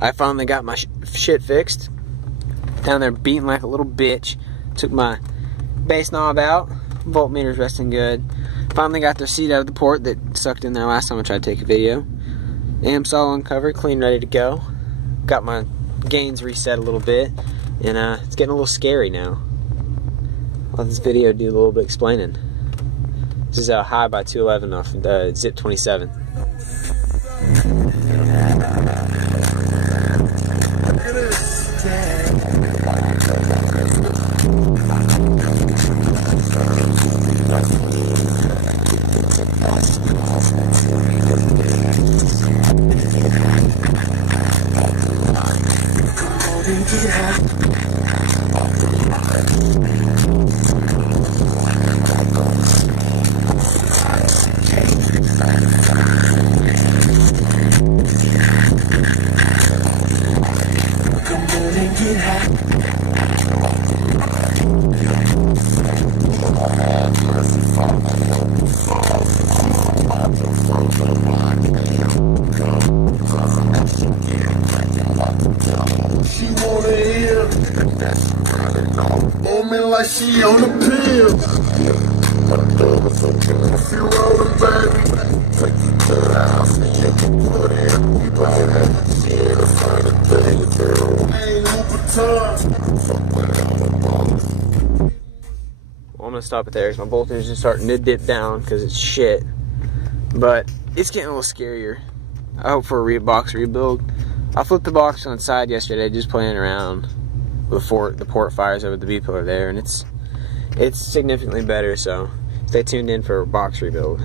I finally got my shit fixed. Down there beating like a little bitch. Took my base knob out. Voltmeter's resting good. Finally got the seat out of the port that sucked in there last time I tried to take a video. Amps all uncovered, clean, ready to go. Got my gains reset a little bit, and it's getting a little scary now. I'll let this video do a little bit explaining. This is a high by 211 off the Zip 27. Like she on the pill. If you rollin', baby, take you to the house and you can put in. We buy that shit, the kind of thing, girl. Ain't Well, I'm gonna stop it there because my voltage is starting to dip down because it's shit. But it's getting a little scarier. I hope for a box rebuild. I flipped the box on the side yesterday, just playing around with the port fires over the B pillar there, and it's significantly better, so stay tuned in for a box rebuild.